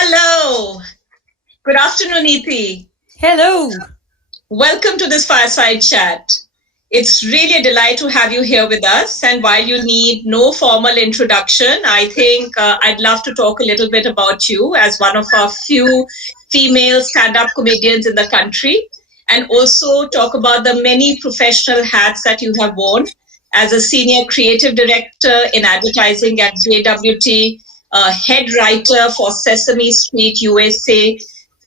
Hello. Good afternoon, Neeti. Hello. Welcome to this fireside chat. It's really a delight to have you here with us. And while you need no formal introduction, I think I'd love to talk a little bit about you as one of our few female stand up comedians in the country, and also talk about the many professional hats that you have worn as a senior creative director in advertising at JWT, a head writer for Sesame Street USA,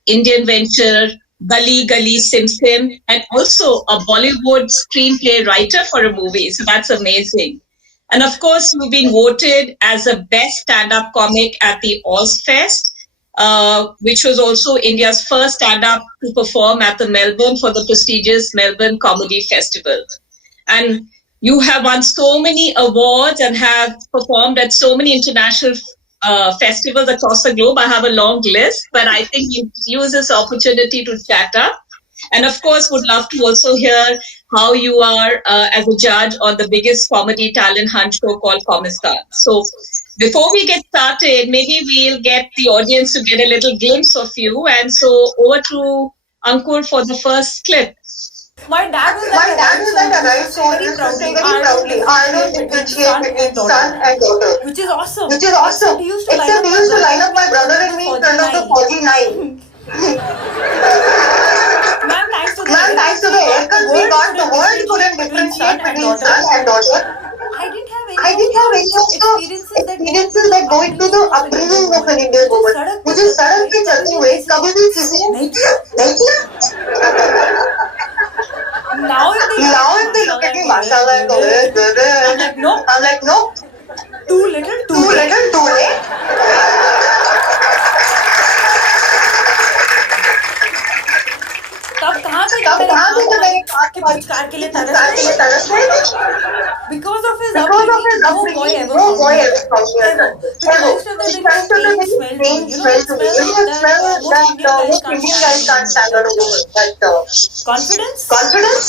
Indian venture, Gully Gully Sim Sim, and also a Bollywood screenplay writer for a movie. So that's amazing. And of course, you've been voted as a best stand up comic at the Ozfest, which was also India's first stand up to perform at the Melbourne for the prestigious Melbourne Comedy Festival. And you have won so many awards and have performed at so many international festivals across the globe. I have a long list, but I think you use this opportunity to chat up. And of course, would love to also hear how you are as a judge on the biggest comedy talent hunt show called Comistar. So before we get started, maybe we'll get the audience to get a little glimpse of you. And so over to Ankur for the first clip. My dad was My like a dad right, was so like a he guy, used to so say he very used to say proudly, very I don't proudly, I don't differentiate between differentiate son between and son daughter, and daughter, which is awesome. which is Except awesome. he used to line Except up he my used to brother line and up me my in front brother of and the me in front of the 49. 49. Ma'am, thanks to the Ma'am, thanks haircuts to the we got, the haircuts we world got, the couldn't world couldn't differentiate between son differentiate and between son daughter. and daughter. I didn't have any I of didn't have any those of the experiences that go into experiences the that go into the upbringing of an Indian upbringing of woman. an Indian मुझे woman. सड़क पे मुझे चलते सड़क हुए पे कभी चलते भी हुए किसी कभी भी किसी नहीं किया. नहीं किया. Now if they look at Now me, if they look mashallah, at and me, go, mashallah, and go, I'm like, nope, I'm like, no, too little, too too late. little, too late. तब कहाँ थे जब तब मेरे कहाँ थे बाप जब हमारे मेरे पास के हमारी पुचकार के लिए तरस पुचकार रहे के लिए थे? तरस रहे थे? Because of his Because of upbringing, his no boy upbringing, ever no found boy me ever found me attractive. Ever. attractive. Because I Ever. used to have that It very has to be strange very smell to me. strange You know smell that to me. smell You know that that smell most that Indian guys most can't Indian stand in guys a can't woman. stand on That a woman. That confidence. confidence.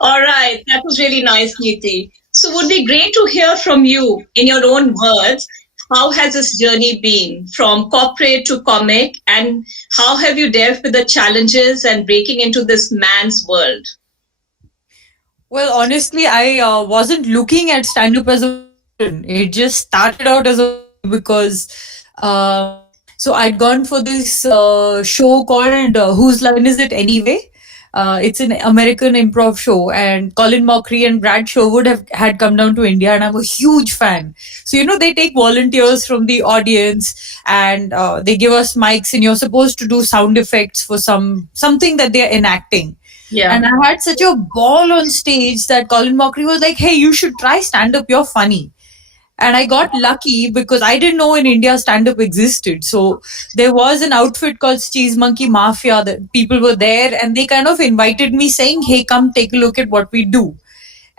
All right, that was really nice, Neeti. So, would be great to hear from you in your own words. How has this journey been from corporate to comic, and how have you dealt with the challenges and breaking into this man's world? Well, honestly, I wasn't looking at stand up as a profession. It just started out as a hobby because so I'd gone for this show called Whose Line Is It Anyway? It's an American improv show, and Colin Mockery and Brad Sherwood have had come down to India, and I'm a huge fan. So they take volunteers from the audience, and they give us mics, and you're supposed to do sound effects for something that they're enacting. Yeah. And I had such a ball on stage that Colin Mockery was like, "Hey, you should try stand up. You're funny." And I got lucky because I didn't know in India stand up existed. So there was an outfit called Cheese Monkey Mafia. That people were there and they kind of invited me saying, "Hey, come take a look at what we do."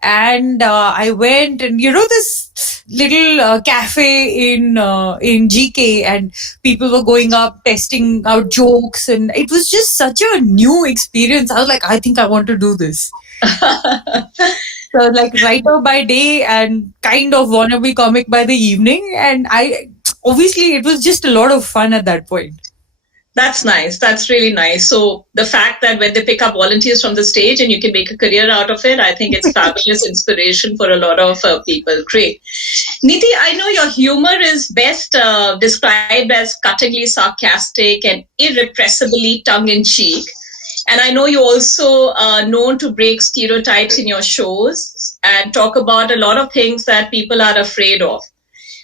And I went, and this little cafe in GK, and people were going up testing out jokes, and it was just such a new experience. I was like, I think I want to do this. So like writer by day and kind of wannabe comic by the evening, and I obviously it was just a lot of fun at that point. That's nice. That's really nice. So the fact that when they pick up volunteers from the stage and you can make a career out of it, I think it's fabulous inspiration for a lot of people. Great. Niti, I know your humor is best described as cuttingly sarcastic and irrepressibly tongue-in-cheek. And I know you're also known to break stereotypes in your shows and talk about a lot of things that people are afraid of.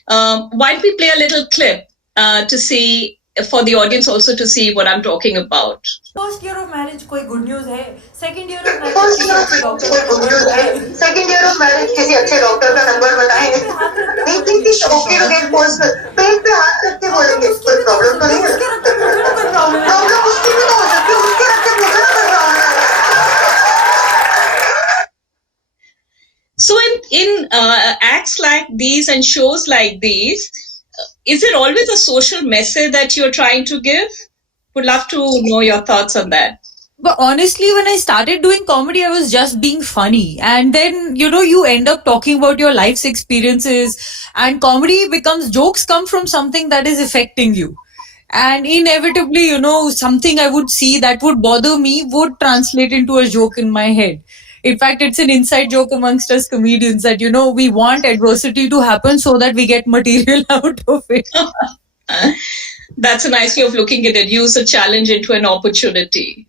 Why don't we play a little clip to see, for the audience also to see what I'm talking about? First year of marriage कोई good news है. Second year of marriage first किसी year of अच्छे marriage doctor कोई का good number news है. बताएं. Second year of marriage किसी अच्छे डॉक्टर का नंबर बताएं. पेट पे हाथ रख के नहीं थिंक बोलेंगे इट्स कोई ओके टू प्रॉब्लम गेट तो नहीं. पर्सनल. पेट पे हाथ रख के प्रॉब्लम बोलेंगे उसकी कोई भी तो हो प्रॉब्लम तो सकती है, नहीं है. उसके रख के पूछो ना कोई प्रॉब्लम है क्या. प्रॉब्लम उसकी भी तो हो सकती है. उसके रख के पूछो ना कोई प्रॉब्लम है. So in acts like these and shows like these, is it always a social message that you're trying to give? Would love to know your thoughts on that. But honestly, when I started doing comedy, I was just being funny. And then, you end up talking about your life's experiences, and comedy becomes jokes come from something that is affecting you. And inevitably, something I would see that would bother me would translate into a joke in my head. In fact, it's an inside joke amongst us comedians that, we want adversity to happen so that we get material out of it. That's a nice way of looking at it. Use a challenge into an opportunity.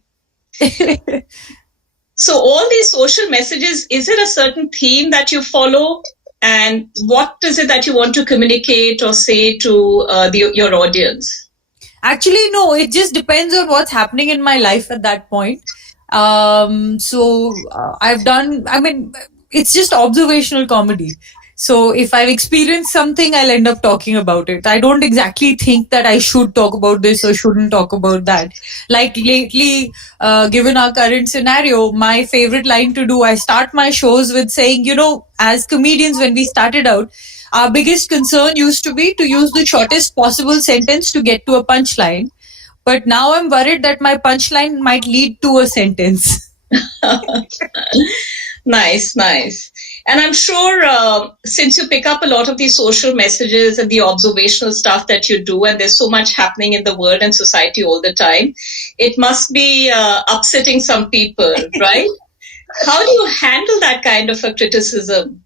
So all these social messages, is it a certain theme that you follow? And what is it that you want to communicate or say to your audience? Actually, no, it just depends on what's happening in my life at that point. I mean, it's just observational comedy. So if I've experienced something, I'll end up talking about it. I don't exactly think that I should talk about this or shouldn't talk about that. Like lately, given our current scenario, my favorite line to do, I start my shows with saying, as comedians, when we started out, our biggest concern used to be to use the shortest possible sentence to get to a punchline. But now I'm worried that my punchline might lead to a sentence. Nice, nice. And I'm sure since you pick up a lot of these social messages and the observational stuff that you do, and there's so much happening in the world and society all the time, it must be upsetting some people, right? How do you handle that kind of a criticism?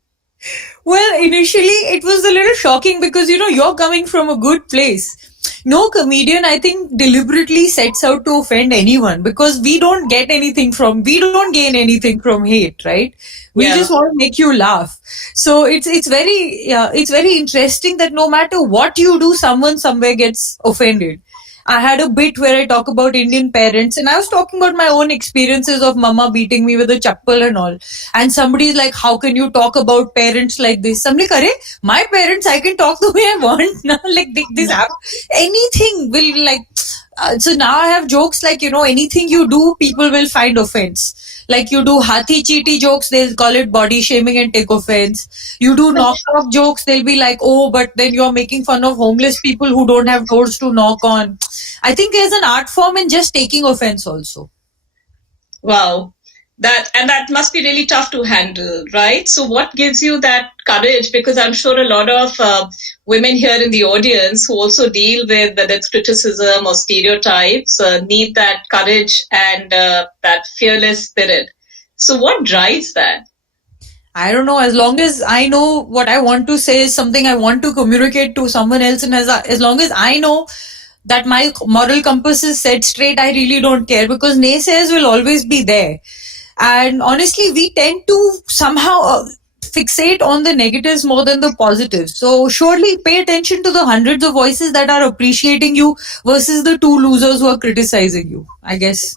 Well, initially it was a little shocking because you're coming from a good place. No comedian, I think, deliberately sets out to offend anyone because we don't gain anything from hate, right? We Yeah. just want to make you laugh. So it's very interesting that no matter what you do, someone somewhere gets offended. I had a bit where I talk about Indian parents, and I was talking about my own experiences of mama beating me with a chappal and all. And somebody's like, "How can you talk about parents like this?" I'm like, "Arey, my parents, I can talk the way I want now." Like this app, anything will like. So now I have jokes like, anything you do, people will find offense. Like you do hathi cheaty jokes, they'll call it body shaming and take offense. You do knock knock jokes, they'll be like, "Oh, but then you're making fun of homeless people who don't have doors to knock on." I think there's an art form in just taking offense also. Wow. That must be really tough to handle, right? So what gives you that courage? Because I'm sure a lot of women here in the audience who also deal with whether it's criticism or stereotypes need that courage and that fearless spirit. So what drives that? I don't know. As long as I know what I want to say is something I want to communicate to someone else, and as long as I know that my moral compass is set straight, I really don't care because naysayers will always be there. And honestly, we tend to somehow fixate on the negatives more than the positives. So surely pay attention to the hundreds of voices that are appreciating you versus the two losers who are criticizing you, I guess.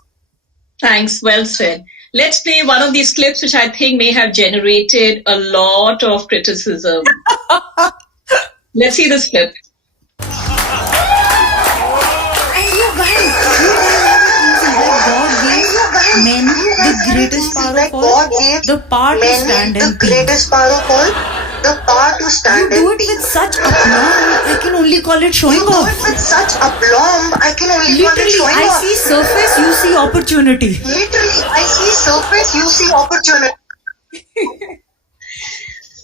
Thanks, well said. Let's play one of these clips, which I think may have generated a lot of criticism. Let's see this clip. And you guys men the greatest power of all, the power to stand and think. Greatest power of all, the power to stand You do and it with such aplomb, I can only call it showing do off. it with such aplomb, I can only call it Literally, showing I off. see surface, you see opportunity. Literally, I see surface, you see opportunity.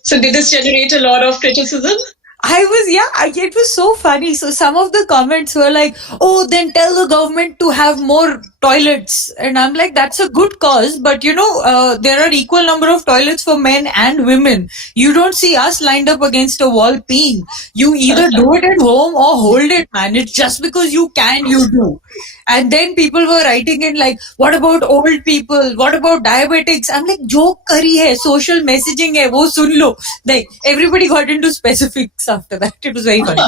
So did this generate a lot of criticism? It was so funny. So some of the comments were like, "Oh, then tell the government to have more toilets." And I'm like, that's a good cause, but there are equal number of toilets for men and women. You don't see us lined up against a wall peeing. You either do it at home or hold it, man. It's just because you can, you do. And then people were writing in like, "What about old people? What about diabetics?" I'm like, joke kari hai, social messaging hai, wo sun lo. Like everybody got into specifics after that. It was very funny.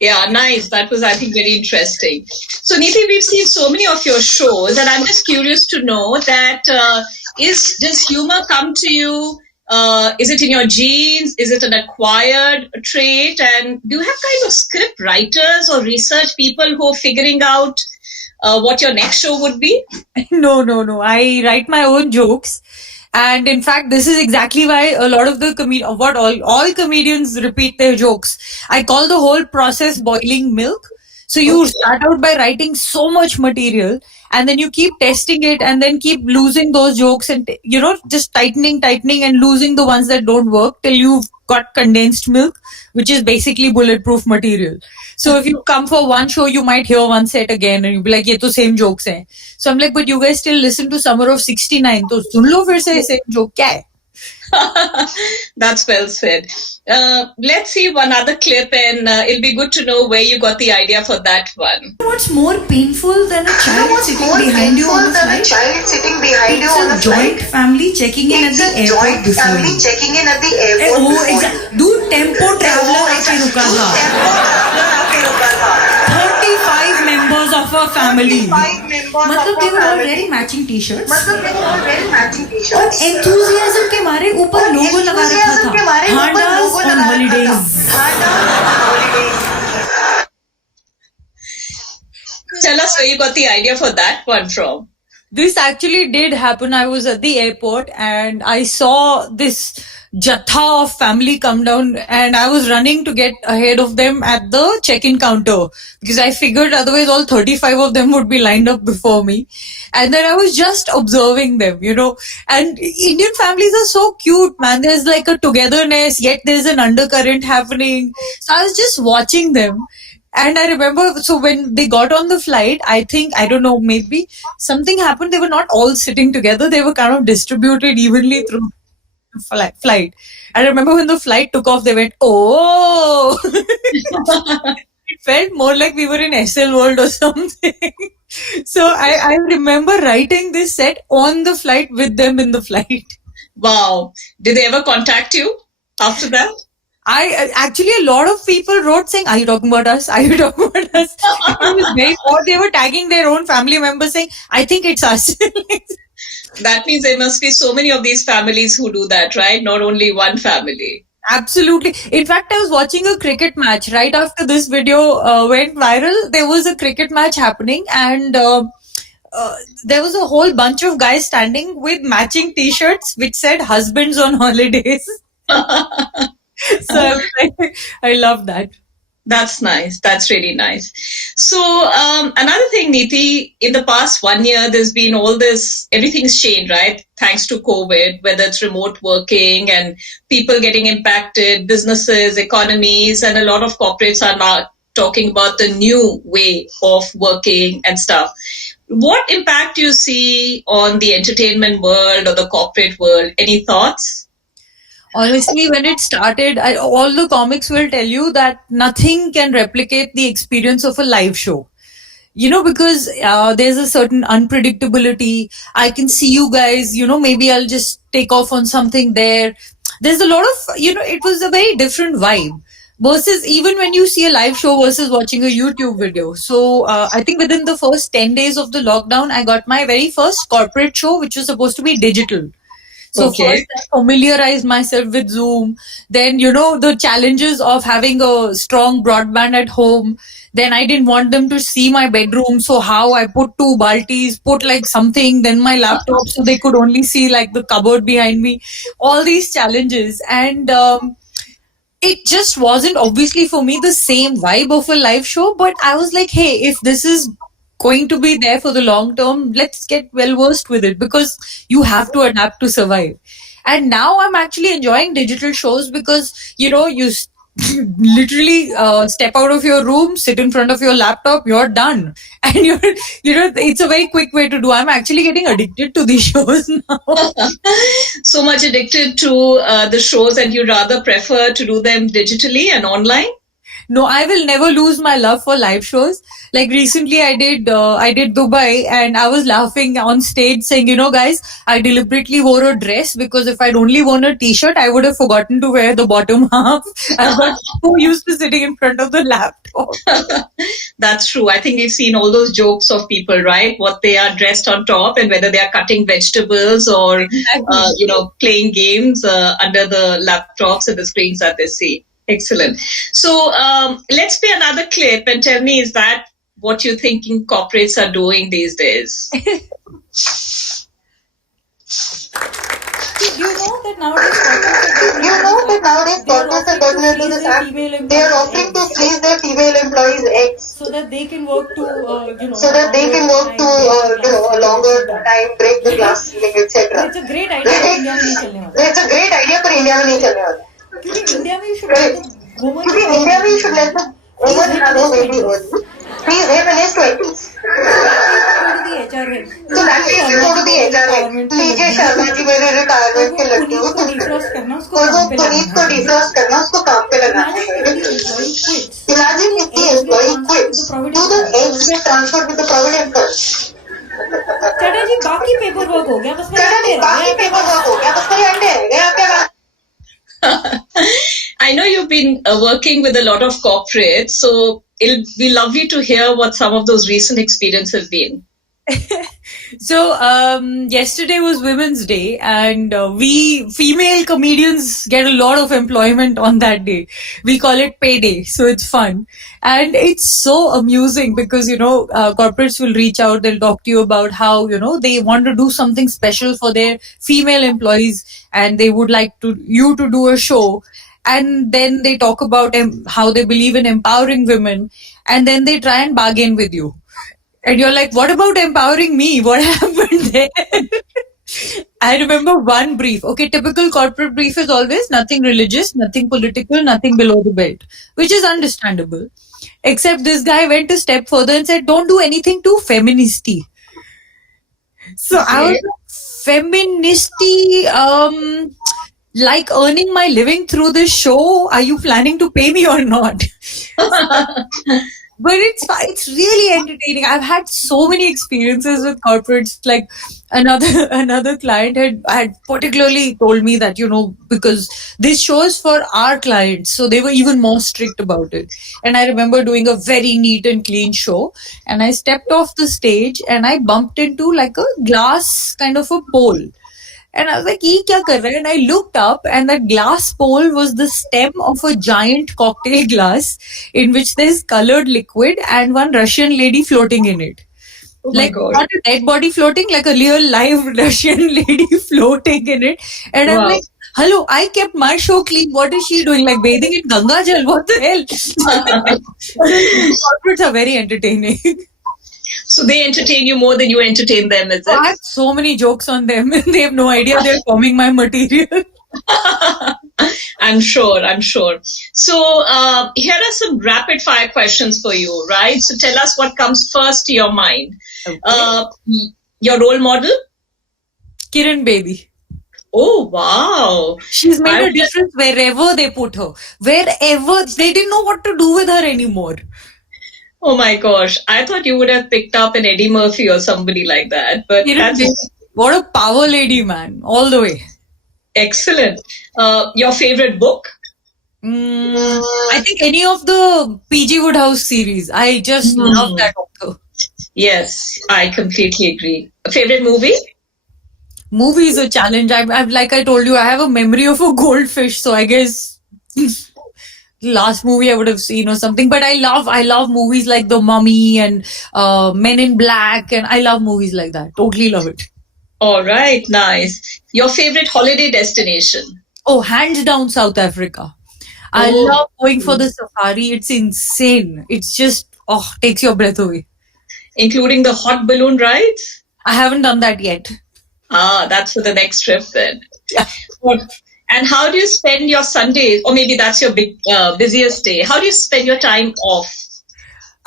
Yeah, nice. That was, I think, very interesting. So, Neeti, we've seen so many of your shows, and I'm just curious to know that does humor come to you? Is it in your genes? Is it an acquired trait? And do you have kind of script writers or research people who are figuring out what your next show would be? No. I write my own jokes. And in fact, this is exactly why a lot of the all comedians repeat their jokes. I call the whole process boiling milk. So you start out by writing so much material, and then you keep testing it, and then keep losing those jokes, and just tightening and losing the ones that don't work till you've got condensed milk, which is basically bulletproof material. So if you come for one show, you might hear one set again and you'll be like, ye to same jokes hai. So I'm like, but you guys still listen to Summer of 69, to sun lo fir se same joke kya hai? That's well said. Let's see one other clip, and it'll be good to know where you got the idea for that one. What's more painful than a child sitting behind you on a flight? It's a joint family checking in at the airport before you. Oh, exactly. Dude, tempo traveler आके रुका था. 35 members of a family. मतलब they were all wearing matching t-shirts. और enthusiasm के मारे ऊपर लोगो लगा रखा था. Handas on holidays. Tell us where you got the idea for that one from. This actually did happen. I was at the airport and I saw this jatha of family come down, and I was running to get ahead of them at the check-in counter because I figured otherwise all 35 of them would be lined up before me. And then I was just observing them, and Indian families are so cute, man. There's like a togetherness, yet there's an undercurrent happening. So I was just watching them. And I remember, so when they got on the flight, I don't know, maybe something happened. They were not all sitting together. They were kind of distributed evenly through the flight. I remember when the flight took off, they went, oh! It felt more like we were in SL World or something. So I remember writing this set on the flight with them in the flight. Wow. Did they ever contact you after that? Actually, a lot of people wrote saying, are you talking about us? Are you talking about us? Or they were tagging their own family members saying, I think it's us. That means there must be so many of these families who do that, right? Not only one family. Absolutely. In fact, I was watching a cricket match right after this video went viral. There was a cricket match happening, and there was a whole bunch of guys standing with matching t-shirts which said husbands on holidays. So I love that. That's nice. That's really nice. So another thing, Neeti, in the past 1 year, there's been all this, everything's changed, right? Thanks to COVID, whether it's remote working and people getting impacted, businesses, economies, and a lot of corporates are now talking about the new way of working and stuff. What impact do you see on the entertainment world or the corporate world? Any thoughts? Honestly, when it started, all the comics will tell you that nothing can replicate the experience of a live show. Because there's a certain unpredictability. I can see you guys, maybe I'll just take off on something there. There's a lot of, it was a very different vibe. Versus even when you see a live show versus watching a YouTube video. So I think within the first 10 days of the lockdown, I got my very first corporate show, which was supposed to be digital. So first I familiarized myself with Zoom, then, the challenges of having a strong broadband at home. Then I didn't want them to see my bedroom. So how I put 2 baltis, put like something, then my laptop so they could only see like the cupboard behind me. All these challenges. And it just wasn't obviously for me the same vibe of a live show. But I was like, hey, if this is going to be there for the long term, let's get well versed with it because you have to adapt to survive. And now I'm actually enjoying digital shows because you literally step out of your room, sit in front of your laptop, you're done, and it's a very quick way to do. I'm actually getting addicted to these shows now. So much addicted to the shows, and you rather prefer to do them digitally and online? No, I will never lose my love for live shows. Like recently I did Dubai, and I was laughing on stage saying, guys, I deliberately wore a dress because if I'd only worn a t-shirt, I would have forgotten to wear the bottom half. I got so used to sitting in front of the laptop. That's true. I think we've seen all those jokes of people, right? What they are dressed on top and whether they are cutting vegetables or, playing games under the laptops and the screens that they see. Excellent. So let's play another clip and tell me, is that what you're thinking corporates are doing these days? do you know that nowadays corporates You know that nowadays they are corporates are offering gotten to into freeze this their act. female They are employees' offering to eggs freeze their female employees' eggs so that they can work to so that they can work to a longer time, break the glass ceiling, etc. It's a great idea, but India में नहीं चलने वाला. It's a great idea, but India में नहीं चलने वाला. क्योंकि India में you should let the woman क्योंकि have India a में you baby should let the early. woman Freeze him have in a his baby 20s. early. Freeze him in his 20s. Go to the HR head. So that means you go to the HR head. लीजिए शर्मा जी मेरे retirement के लड्डू. पुनीत को defrost करना, उसको और वो काम पे पुनीत लगाना को है. डिफ्रॉस्ट करना, उसको काम पे लगाना Imagine है. if the employee quits. Imagine if the Eggs get employee transferred quits. to the Do provident the fund. eggs get transferred with the provident fund? चढ़ा जी बाकी पेपर वर्क हो गया बस मेरे चलो अंडे जी रह बाकी गए पेपर वर्क हो गया, बस मेरे अंडे रह गए, आप क्या बात. I know you've been working with a lot of corporates, so it'll be lovely to hear what some of those recent experiences have been. So yesterday was Women's Day, and we female comedians get a lot of employment on that day. We call it payday, so it's fun and it's so amusing because corporates will reach out, they'll talk to you about how they want to do something special for their female employees, and they would like you to do a show. And then they talk about how they believe in empowering women, and then they try and bargain with you. And you're like, what about empowering me? What happened there? I remember one brief. Okay, typical corporate brief is always nothing religious, nothing political, nothing below the belt, which is understandable. Except this guy went a step further and said, don't do anything too feministy. So I was like, feministy, like earning my living through this show? Are you planning to pay me or not? But it's really entertaining. I've had so many experiences with corporates. Like another client had particularly told me that because this show is for our clients, so they were even more strict about it. And I remember doing a very neat and clean show, and I stepped off the stage and I bumped into like a glass kind of a pole. And I was like, "Ye kya kar raha hai?" And I looked up, and that glass pole was the stem of a giant cocktail glass in which there's colored liquid and one Russian lady floating in it. Oh my Like God. not a dead body floating, like a real live Russian lady floating in it. And I'm Wow. like, hello, I kept my show clean. What is she doing? Like bathing in Ganga Jal? What the hell? Corporates are very entertaining. So they entertain you more than you entertain them, is I it? have so many jokes on them. They have no idea they're forming my material. I'm sure. So here are some rapid fire questions for you, right? So tell us what comes first to your mind. Okay. Your role model? Kiran Bedi. Oh, wow. She's made I- a difference wherever they put her. Wherever. They didn't know what to do with her anymore. Oh my gosh. I thought you would have picked up an Eddie Murphy or somebody like that. But Kiran that's Bedi. What a power lady, man. All the way. excellent. Your favorite book? I think any of the PG Woodhouse series. I just love that author. Yes, I completely agree. Favorite movie? Movie is a challenge. I've like I told you, I have a memory of a goldfish. So I guess last movie I would have seen or something. But I love movies like The Mummy and Men in Black, and I love movies like that. Totally love it. All right, nice. Your favorite holiday destination? Oh, hands down South Africa. I Oh. love going for the safari. It's insane. It's just takes your breath away. Including the hot balloon rides? I haven't done that yet. Ah, that's for the next trip then. Yeah. And how do you spend your Sundays? Or maybe that's your busiest day. How do you spend your time off?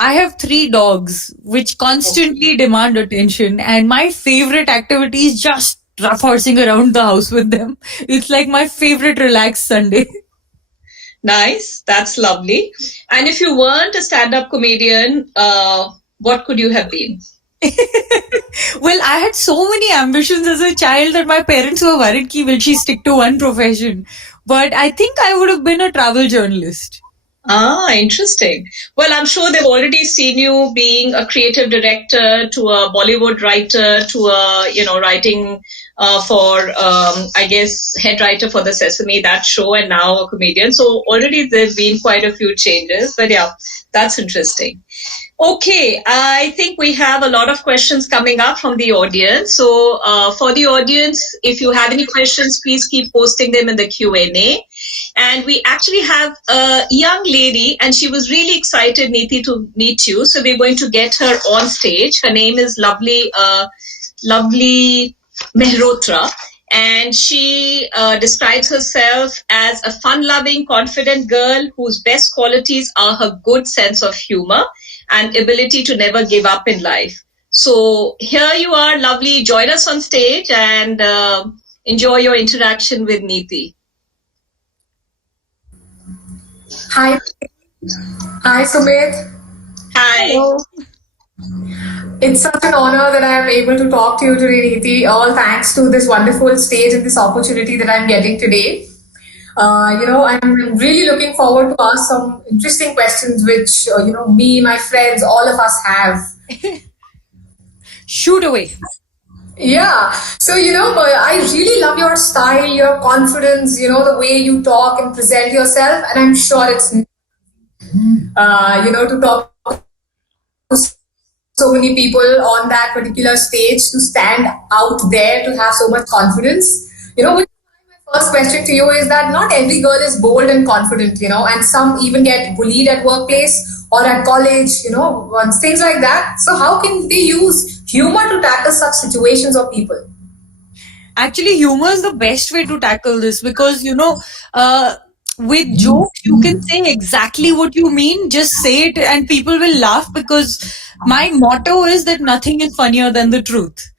I have 3 dogs which constantly demand attention, and my favorite activity is just horsing around the house with them. It's like my favorite relaxed Sunday. Nice. That's lovely. And if you weren't a stand-up comedian, what could you have been? Well, I had so many ambitions as a child that my parents were worried ki will she stick to one profession. But I think I would have been a travel journalist. Ah, interesting. Well, I'm sure they've already seen you being a creative director to a Bollywood writer to a, writing for, I guess, head writer for the Sesame, that show, and now a comedian. So already there've been quite a few changes. But yeah, that's interesting. Okay, I think we have a lot of questions coming up from the audience. So, for the audience, if you have any questions, please keep posting them in the Q&A. And we actually have a young lady, and she was really excited, Neeti, to meet you. So we're going to get her on stage. Her name is lovely Mehrotra. And she describes herself as a fun-loving, confident girl whose best qualities are her good sense of humor and ability to never give up in life. So here you are, lovely. Join us on stage and enjoy your interaction with Neeti. Hi, hi Sumit. Hi. Hello. It's such an honor that I am able to talk to you today, Neeti. All thanks to this wonderful stage and this opportunity that I'm getting today. I'm really looking forward to ask some interesting questions, which me, my friends, all of us have. Shoot away. Yeah. So, I really love your style, your confidence, the way you talk and present yourself. And I'm sure it's, to talk to so many people on that particular stage, to stand out there, to have so much confidence. Which my first question to you is that not every girl is bold and confident, and some even get bullied at workplace or at college, and things like that. So how can they use humor to tackle such situations or people? Actually, humor is the best way to tackle this because, with jokes, you can say exactly what you mean, just say it, and people will laugh because my motto is that nothing is funnier than the truth.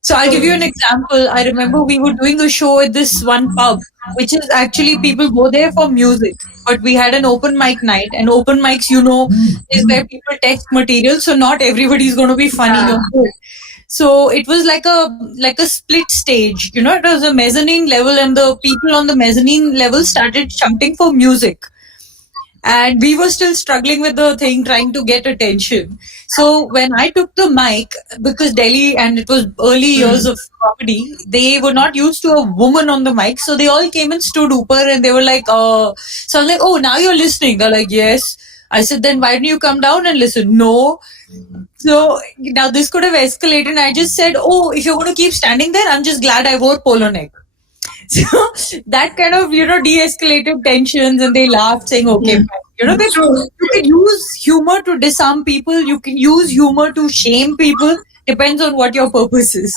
So I'll give you an example. I remember we were doing a show at this one pub, which is actually people go there for music. But we had an open mic night, and open mics, is where people test material. So not everybody's going to be funny or good. So it was like a split stage. It was a mezzanine level, and the people on the mezzanine level started shouting for music. And we were still struggling with the thing, trying to get attention. So when I took the mic, because Delhi and it was early years of comedy, they were not used to a woman on the mic. So they all came and stood over and they were like, so I'm like, oh, now you're listening. They're like, yes. I said, then why don't you come down and listen? No. So now this could have escalated. And I just said, oh, if you're going to keep standing there, I'm just glad I wore polo neck. So that kind of, de-escalated tensions and they laughed saying, okay, fine. You can use humor to disarm people. You can use humor to shame people. Depends on what your purpose is.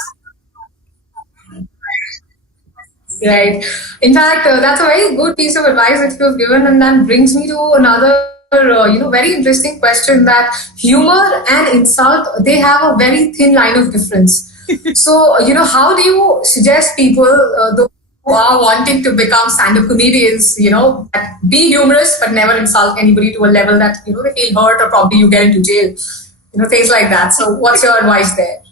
Right. In fact, that's a very good piece of advice that you've given, and that brings me to another, very interesting question. That humor and insult, they have a very thin line of difference. So, how do you suggest people, who are wanting to become stand-up comedians, that be humorous but never insult anybody to a level that they feel hurt or probably you get into jail, things like that. So, what's your advice there?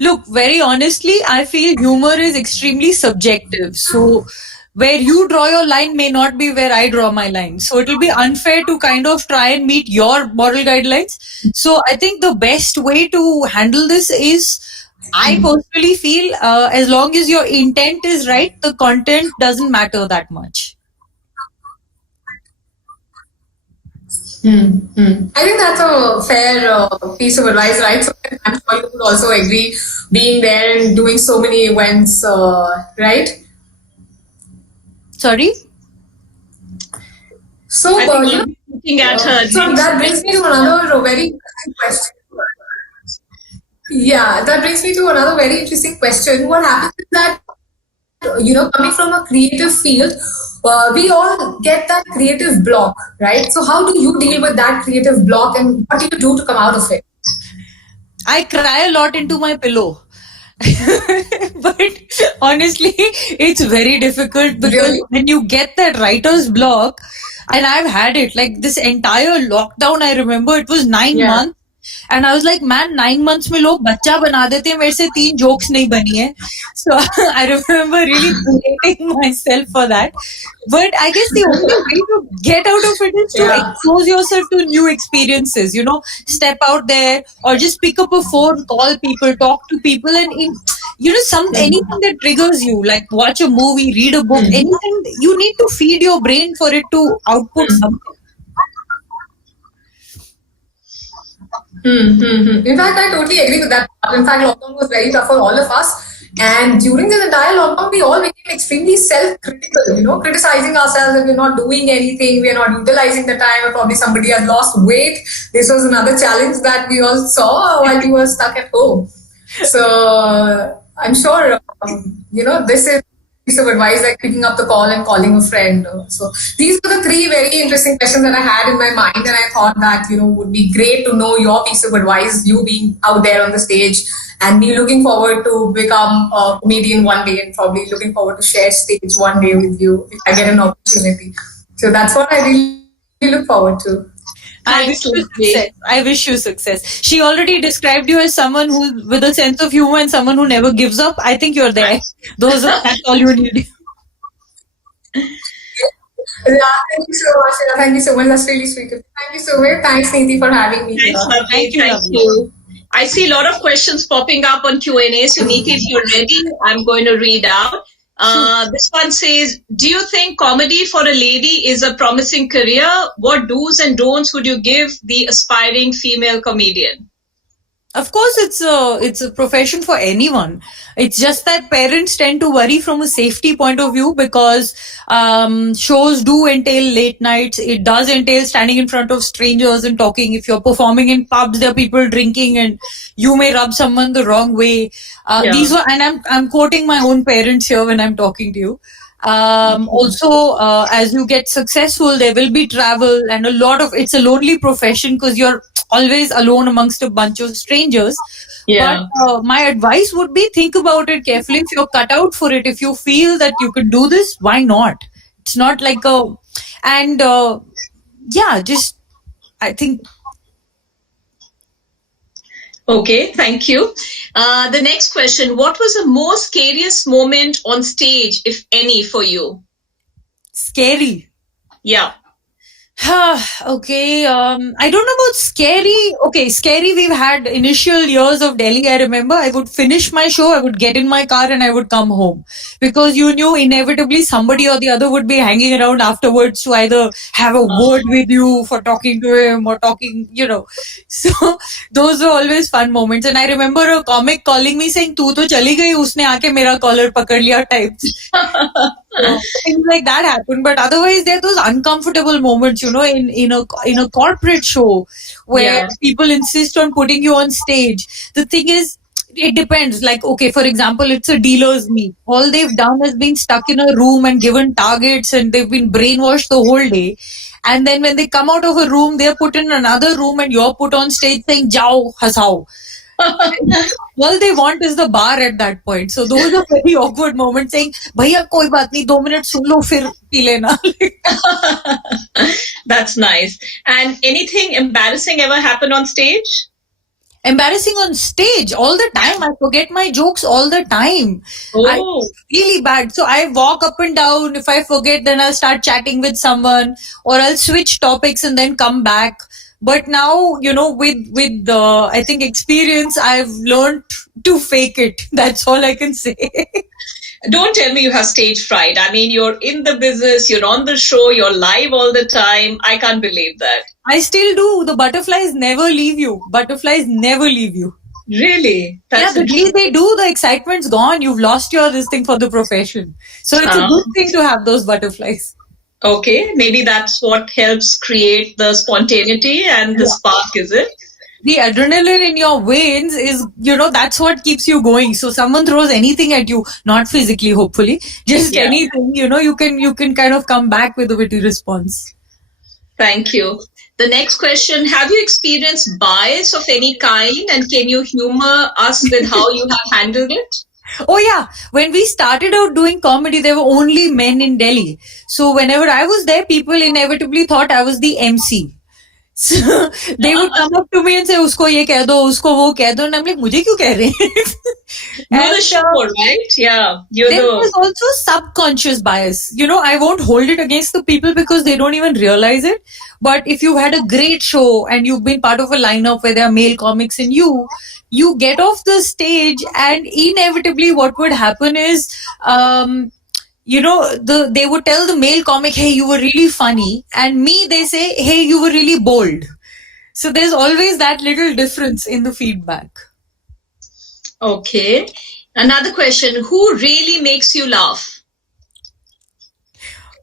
Look, very honestly, I feel humor is extremely subjective. So, where you draw your line may not be where I draw my line. So, it will be unfair to kind of try and meet your moral guidelines. So, I think the best way to handle this is I personally feel as long as your intent is right, the content doesn't matter that much. I think that's a fair piece of advice, right? So I'm sure you would also agree, being there and doing so many events, right? Sorry? So, looking at her. So that brings me to another very interesting question. Yeah, that brings me to another very interesting question. What happens is that, coming from a creative field, we all get that creative block, right? So how do you deal with that creative block and what do you do to come out of it? I cry a lot into my pillow. But honestly, it's very difficult because when you get that writer's block, and I've had it like this entire lockdown, I remember it was 9 months. And I was like, man, 9 months में लोग बच्चा बना देते हैं, मेरे से 3 jokes नहीं बनी है. So I remember really hating myself for that. But I guess the only way to get out of it is to expose yourself to new experiences, step out there or just pick up a phone, call people, talk to people and anything that triggers you, like watch a movie, read a book, anything, you need to feed your brain for it to output something. In fact, I totally agree with that. In fact, lockdown was very tough for all of us. And during this entire lockdown, we all became extremely self-critical, criticizing ourselves that we're not doing anything, we're not utilizing the time, or probably somebody has lost weight. This was another challenge that we all saw while we were stuck at home. So I'm sure, this is a piece of advice like picking up the call and calling a friend. So these were the three very interesting questions that I had in my mind, and I thought that would be great to know your piece of advice, you being out there on the stage, and me looking forward to become a comedian one day, and probably looking forward to share stage one day with you if I get an opportunity. So that's what I really look forward to. I wish you success. I wish you success. She already described you as someone who, with a sense of humor and someone who never gives up. I think you're there. That's all you need. Yeah, thank you so much. Thank you so much. That's really sweet. Thank you so much. Thanks, Neeti, for having me. Thanks, lovely. Thank you. I see a lot of questions popping up on Q&A. So, Neeti, if you're ready, I'm going to read out. This one says, do you think comedy for a lady is a promising career? What do's and don'ts would you give the aspiring female comedian? Of course, it's a profession for anyone. It's just that parents tend to worry from a safety point of view because shows do entail late nights. It does entail standing in front of strangers and talking. If you're performing in pubs, there are people drinking, and you may rub someone the wrong way. These were, and I'm quoting my own parents here when I'm talking to you. Also, as you get successful, there will be travel, and it's a lonely profession because you're always alone amongst a bunch of strangers. Yeah. But my advice would be, think about it carefully. If you're cut out for it, if you feel that you could do this, why not? It's not like I think. Okay, thank you. The next question, what was the most scariest moment on stage, if any, for you? Scary. Yeah. Okay, I don't know about scary. Okay, scary, we've had initial years of Delhi. I remember I would finish my show, I would get in my car and I would come home. Because you knew inevitably somebody or the other would be hanging around afterwards to either have a word with you for talking to him or talking, So, those were always fun moments. And I remember a comic calling me saying, "Tu to chali gayi, usne aake mera collar pakad liya" types. So, things like that happen, but otherwise there are those uncomfortable moments, in a corporate show where people insist on putting you on stage. The thing is, it depends. Like, okay, for example, it's a dealer's meet. All they've done has been stuck in a room and given targets, and they've been brainwashed the whole day. And then when they come out of a room, they're put in another room and you're put on stage saying, "Jao, hasao." All they want is the bar at that point. So those are very awkward moments saying, "Bhaiya, koi baat nahi, 2 minutes sun lo, fir pee lena." That's nice. And anything embarrassing ever happen on stage? Embarrassing on stage all the time. I forget my jokes all the time. Oh. Really bad. So I walk up and down. If I forget, then I'll start chatting with someone, or I'll switch topics and then come back. But now, with I think experience, I've learned to fake it. That's all I can say. Don't tell me you have stage fright. I mean, you're in the business, you're on the show, you're live all the time. I can't believe that. I still do. The butterflies never leave you. Butterflies never leave you. Really? That's the day they do, the excitement's gone. You've lost this thing for the profession. So it's a good thing to have those butterflies. Okay, maybe that's what helps create the spontaneity and the spark, is it? The adrenaline in your veins is, that's what keeps you going. So someone throws anything at you, not physically, hopefully, just anything, you can kind of come back with a witty response. Thank you. The next question, have you experienced bias of any kind, and can you humor us with how you have handled it? Oh yeah, when we started out doing comedy, there were only men in Delhi. So whenever I was there, people inevitably thought I was the MC. So they would come up to me and say, "Usko ye keh do, usko wo keh do," and I'm like, "Mujhe kyun keh rahe hain?" You're the show, right? Yeah. There was also subconscious bias. I won't hold it against the people because they don't even realize it. But if you've had a great show and you've been part of a lineup where there are male comics and you get off the stage, and inevitably what would happen is, they would tell the male comic, "Hey, you were really funny," and me, they say, "Hey, you were really bold." So there's always that little difference in the feedback. Okay. Another question. Who really makes you laugh?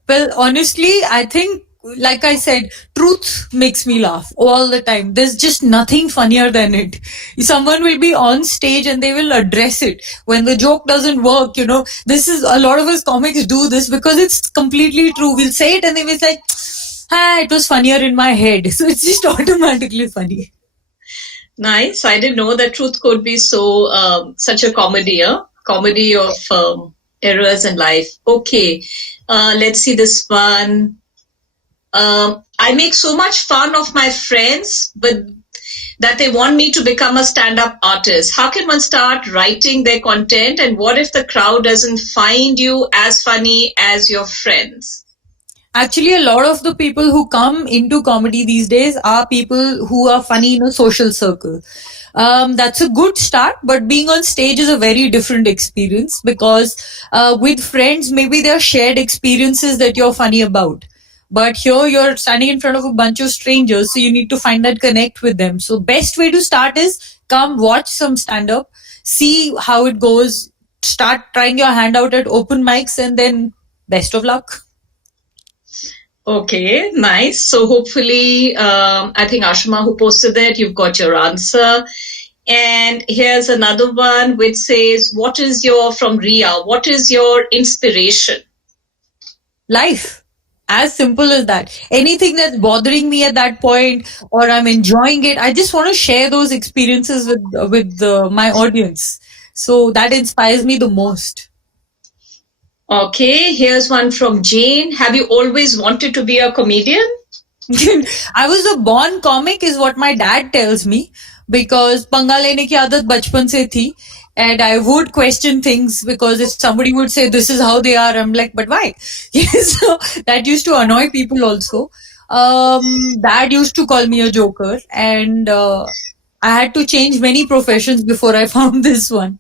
Well, honestly, I think, like I said, truth makes me laugh all the time. There's just nothing funnier than it. Someone will be on stage and they will address it. When the joke doesn't work, this is a lot of us comics do this because it's completely true. We'll say it and then we'll say, it was funnier in my head. So it's just automatically funny. Nice. I didn't know that truth could be so such a comedy, comedy of errors in life. Okay, let's see this one. I make so much fun of my friends, but that they want me to become a stand-up artist. How can one start writing their content, and what if the crowd doesn't find you as funny as your friends? Actually, a lot of the people who come into comedy these days are people who are funny in a social circle. That's a good start, but being on stage is a very different experience because with friends, maybe there are shared experiences that you're funny about. But here you're standing in front of a bunch of strangers, so you need to find that connect with them. So best way to start is come watch some stand up, see how it goes, start trying your hand out at open mics, and then best of luck. Okay, nice. So hopefully, I think Ashima who posted that, you've got your answer. And here's another one which says, from Ria, what is your inspiration? Life. As simple as that. Anything that's bothering me at that point or I'm enjoying it, I just want to share those experiences with my audience. So that inspires me the most. Okay, here's one from Jane. Have you always wanted to be a comedian? I was a born comic is what my dad tells me because पंगा लेने की आदत बचपन से थी. And I would question things because if somebody would say this is how they are, I'm like, but why? So that used to annoy people also. Dad used to call me a joker, and I had to change many professions before I found this one.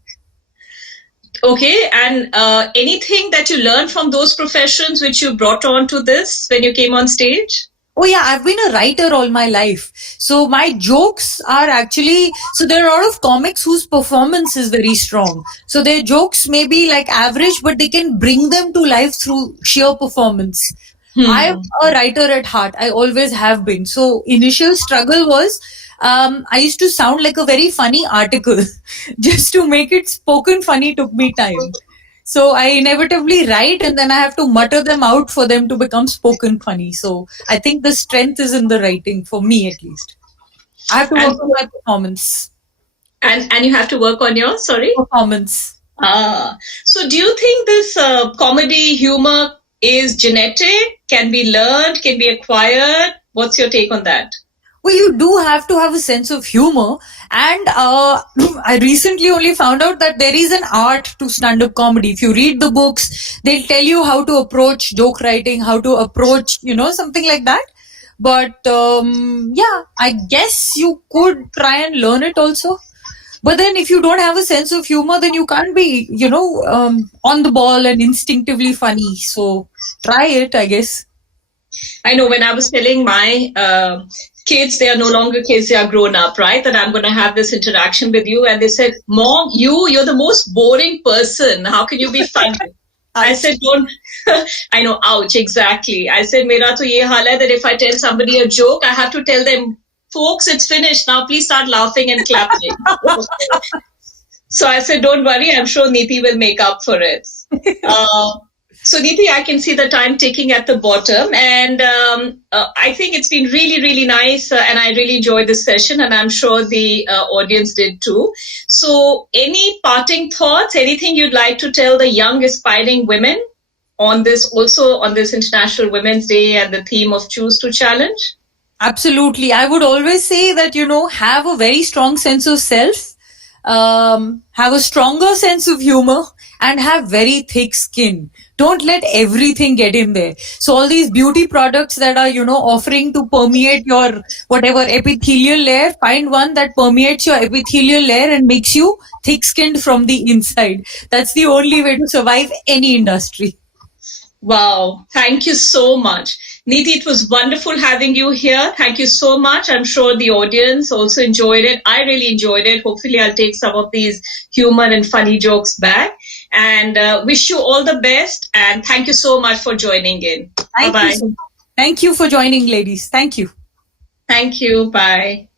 Okay, and anything that you learned from those professions which you brought on to this when you came on stage? Oh yeah, I've been a writer all my life. So my jokes are actually, so there are a lot of comics whose performance is very strong. So their jokes may be like average, but they can bring them to life through sheer performance. I'm a writer at heart. I always have been. So initial struggle was, I used to sound like a very funny article. Just to make it spoken funny took me time. So I inevitably write and then I have to mutter them out for them to become spoken funny. So I think the strength is in the writing, for me at least. I have to work on my performance. And you have to work on your, sorry? Performance. So do you think this comedy humor is genetic, can be learned, can be acquired? What's your take on that? Well, you do have to have a sense of humor. And I recently only found out that there is an art to stand-up comedy. If you read the books, they'll tell you how to approach joke writing, how to approach, something like that. But yeah, I guess you could try and learn it also. But then if you don't have a sense of humor, then you can't be, on the ball and instinctively funny. So try it, I guess. I know when I was telling my kids, they are no longer kids, they are grown up, right? That I'm going to have this interaction with you. And they said, Mom, you're the most boring person. How can you be funny? I said, don't, I know, ouch, exactly. I said, Mera to ye hal hai that if I tell somebody a joke, I have to tell them, folks, it's finished. Now please start laughing and clapping. So I said, don't worry, I'm sure Neeti will make up for it. So Neeti, I can see the time ticking at the bottom, and I think it's been really, really nice, and I really enjoyed this session, and I'm sure the audience did too. So any parting thoughts, anything you'd like to tell the young aspiring women on this International Women's Day and the theme of Choose to Challenge? Absolutely. I would always say that, have a very strong sense of self, have a stronger sense of humor, and have very thick skin. Don't let everything get in there. So all these beauty products that are, offering to permeate your whatever epithelial layer, find one that permeates your epithelial layer and makes you thick skinned from the inside. That's the only way to survive any industry. Wow. Thank you so much. Neeti, it was wonderful having you here. Thank you so much. I'm sure the audience also enjoyed it. I really enjoyed it. Hopefully, I'll take some of these humor and funny jokes back. And wish you all the best. And thank you so much for joining in. Thank Bye-bye. you. Thank you for joining, ladies. Thank you. Thank you. Bye.